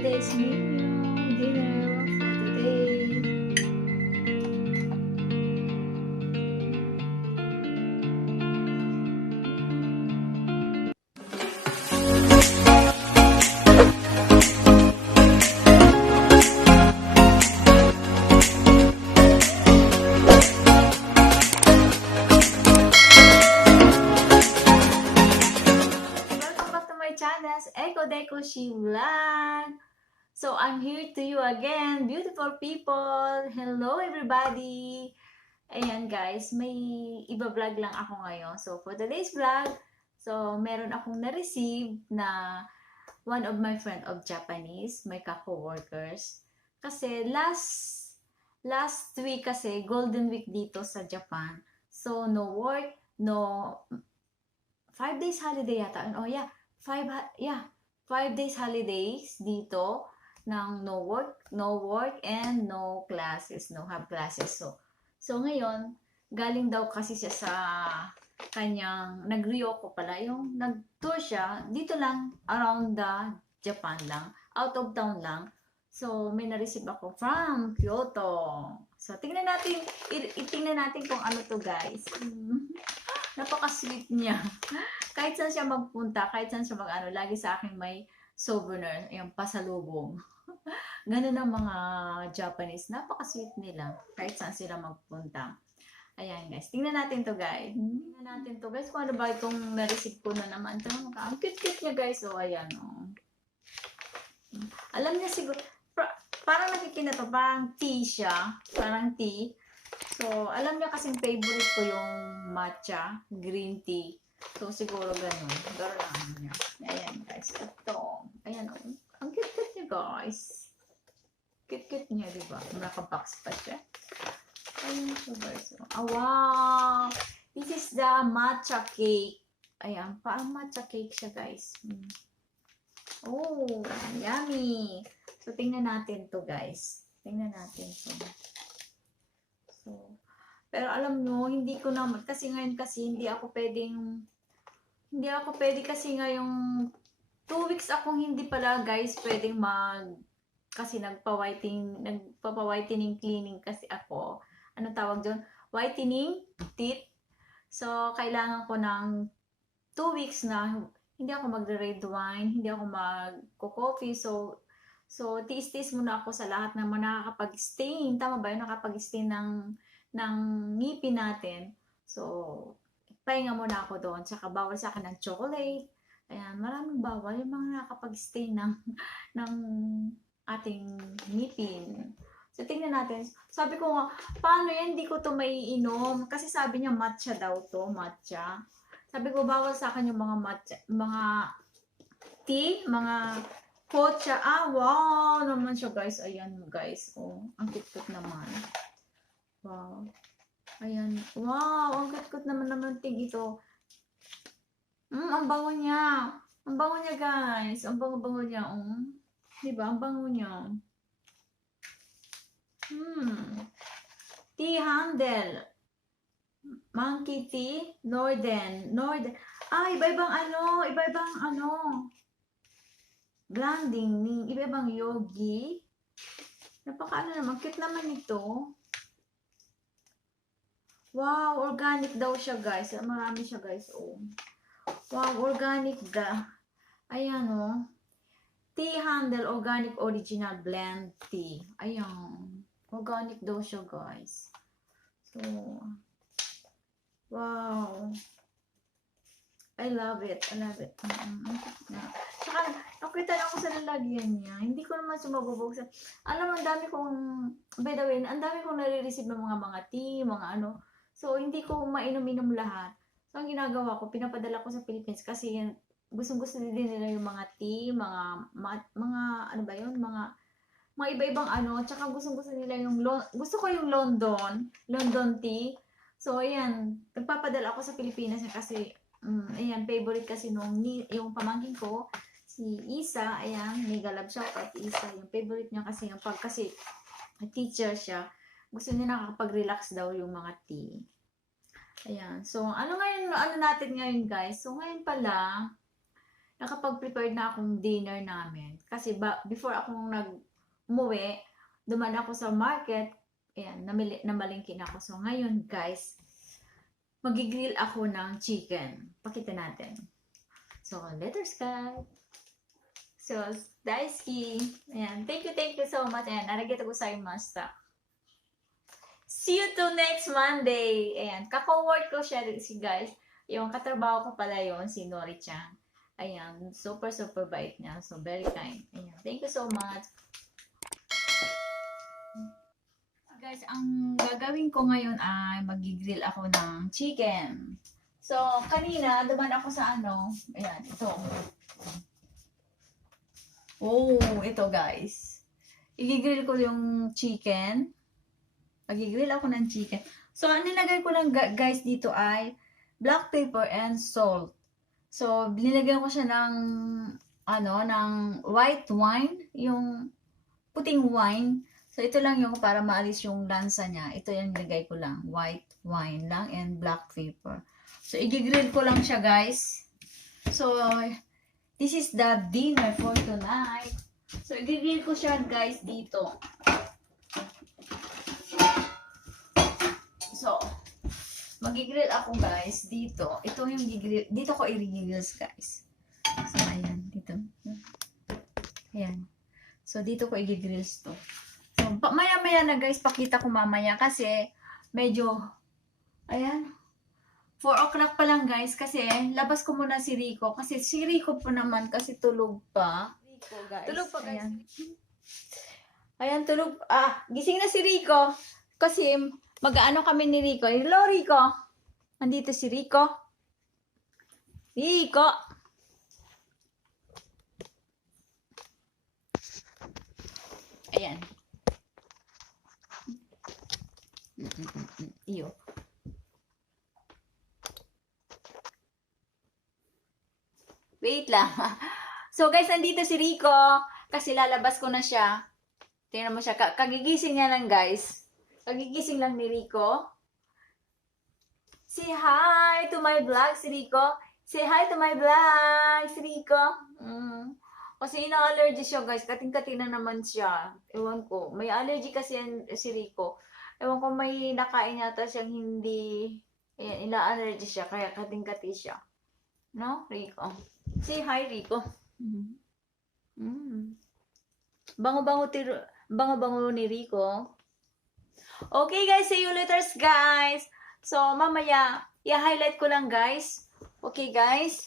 today's menu, dinner for today. Welcome back to my channel, Eco Deco She Vlog. So I'm here to you again, beautiful people. Hello everybody. Ayan guys, may iba-vlog lang ako ngayon. So for today's vlog, so meron akong na-receive na one of my friend of Japanese, my ka-coworkers. Kasi last week kasi golden week dito sa Japan. So no work, no 5 days holiday yata. Oh yeah, 5 days holidays dito ng no work and no classes, no have classes. So ngayon, galing daw kasi siya sa kanyang nag-Ryoko pala, yung nag-tour siya dito lang around the Japan lang, out of town lang. So may na-receive ako from Kyoto. So tingnan natin, itingnan natin kung ano to guys. Napaka-sweet niya. Kahit saan siya magpunta, kahit saan siya mag-ano, lagi sa akin may souvenir, yung pasalubong. Ganun ang mga Japanese, napaka-sweet nila, kahit saan sila magpunta. Ayan guys, tingnan natin to guys. Tingnan natin to guys, kung ano ba itong na-receive ko na naman. Ang cute-cute niya guys, oh ayan oh. Alam niya siguro, parang nakikita to, parang tea siya, parang tea. So, alam niya kasing favorite ko yung matcha, green tea. So, siguro ganun. Ganun niya. Ayan, guys. Ito. Ayan, oh. Ang cute-cute niya, guys. Cute-cute niya, diba? Naka-box pa siya. Ayan siya, guys. Oh, wow! This is the matcha cake. Ayan, paang matcha cake siya, guys. Oh, yummy! So, tingnan natin to, guys. Tingnan natin to. So, pero alam nyo, hindi ko naman, kasi ngayon kasi hindi ako pwede kasi ngayong 2 weeks akong hindi pala guys pwedeng kasi nagpapa-whitening cleaning kasi ako. Ano tawag doon? Whitening teeth. So, kailangan ko ng 2 weeks na hindi ako magre-red wine, hindi ako magko-coffee. So, tiis-tiis muna ako sa lahat ng mga nakakapag-stain. Tama ba yun? Nakakapag-stain ng ngipin natin. So, pahinga muna ako doon. Tsaka bawal sa akin ng chocolate. Ayan, maraming bawal. Yung mga nakakapag-stain ng ating ngipin. So, tingnan natin. Sabi ko nga, paano yan? Hindi ko to maiinom. Kasi sabi niya matcha daw to. Matcha. Sabi ko, bawal sa akin yung mga matcha, mga tea, mga kocha. Ah, wow naman siya guys. Ayan guys. Oh, ang cute naman. Wow. Ayan. Wow, ang cute naman ting ito. Ang bango niya. Ang bango niya guys. Ang bango niya. Diba? Ang bango niya. Tea handle. Monkey tea. Northern. Iba-ibang blending, iba-ibang yogi. Naman, cute naman ito. Wow, organic daw siya guys. Marami siya guys, oh. Wow, organic Ayan, oh. Tea handle, organic original blend tea. Ayan. Organic daw siya guys. So, wow. I love it. Saka, nakita lang ako sa lalagyan niya. Hindi ko naman sumabubuksan. Alam mo, by the way, ang dami kong nare-receive ng mga tea, mga ano. So, hindi ko mainom-inom lahat. So, ang ginagawa ko, pinapadala ko sa Philippines kasi gustong-gusto din nila yung mga tea, mga ano ba yun, mga iba-ibang ano. Tsaka gustong-gusto nila gusto ko yung London tea. So, ayan, nagpapadala ako sa Pilipinas kasi ayan, favorite kasi yung pamangkin ko, si Isa, ayan, mega love shoutout Isa, yung favorite niya kasi kasi teacher siya, gusto niya nakakapag-relax daw yung mga tea. Ayan, so ano natin ngayon guys? So ngayon pala, nakapag-prepare na akong dinner namin. Kasi before akong umuwi, duman ako sa market, ayan, namalingkin ako. So ngayon guys, magigrill ako ng chicken. Pakita natin. So, letter Sky. So, Daisuki. Ayan, thank you so much. Ayan, arigatou gozaimashita. See you to next Monday. Ayan, kako-work ko siya si guys. Yung katrabaho ko pala yon si Nori-chan. Ayan, super bait niya. So, very kind. Ayan, thank you so much. Guys, ang gagawin ko ngayon ay magigrill ako ng chicken. So, kanina, duman ako sa ayan, ito. Oh, ito guys. Igigrill ko yung chicken. Magigrill ako ng chicken. So, ang nilagay ko lang guys dito ay black pepper and salt. So, nilagyan ko siya ng, ng white wine, yung puting wine. So, ito lang yung para maalis yung lansa niya. Ito yung nilagay ko lang. White wine lang and black pepper. So, igigrill ko lang siya, guys. So, this is the dinner for tonight. So, igigrill ko siya, guys, dito. So, magigrill ako, guys, dito. Ito yung gigrill. Dito ko i-grill, guys. So, ayan. Dito. Ayan. So, dito ko i-grill to. So, maya-maya na guys, pakita ko mamaya kasi medyo, ayan, 4 o'clock pa lang guys kasi labas ko muna si Rico kasi si Rico po naman kasi tulog pa. Rico guys. Tulog pa guys. Ayan, tulog. Gising na si Rico kasi mag-ano kami ni Rico. Hello Rico. Nandito si Rico. Rico. Ayan. Iyo. Wait lang. So guys, nandito si Rico kasi lalabas ko na siya. Tingnan mo siya. Kagigising niya lang guys. Kagigising lang ni Rico. Say hi to my vlog, si Rico. Say hi to my vlog, si Rico. Kasi ina-allergy siya guys. Kating-kating na naman siya. Ewan ko. May allergy kasi si Rico. Ewan ko may nakain yata siyang hindi, ayan, ina-allergy siya, kaya kating-kati siya. No, Rico? Say hi, Rico. Bango-bango ni Rico. Okay, guys. See you later, guys. So, mamaya, i-highlight ko lang, guys. Okay, guys.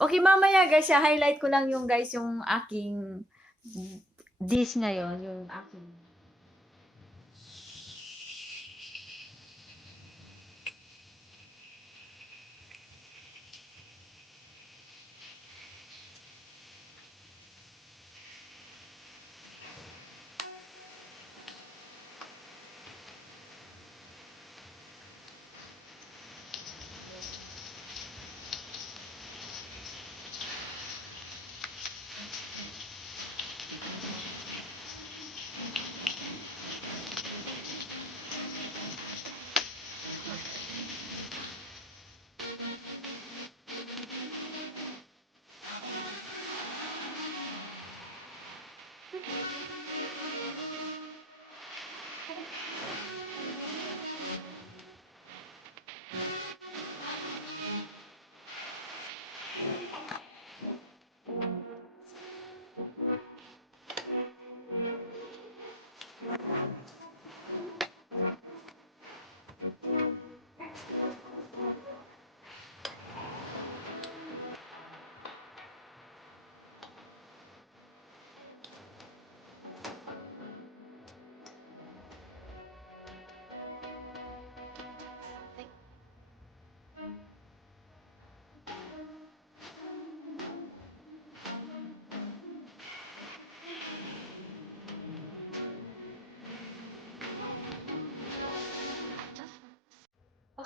Okay, mamaya, guys, i-highlight ko lang yung, guys, yung aking dish ngayon. Yung aking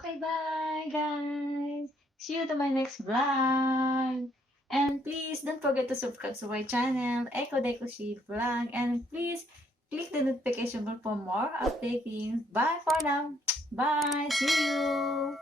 Okay, bye guys. See you to my next vlog. And please don't forget to subscribe to my channel, Echo Deco She Vlog. And please click the notification bell for more updating. Bye for now. Bye. See you.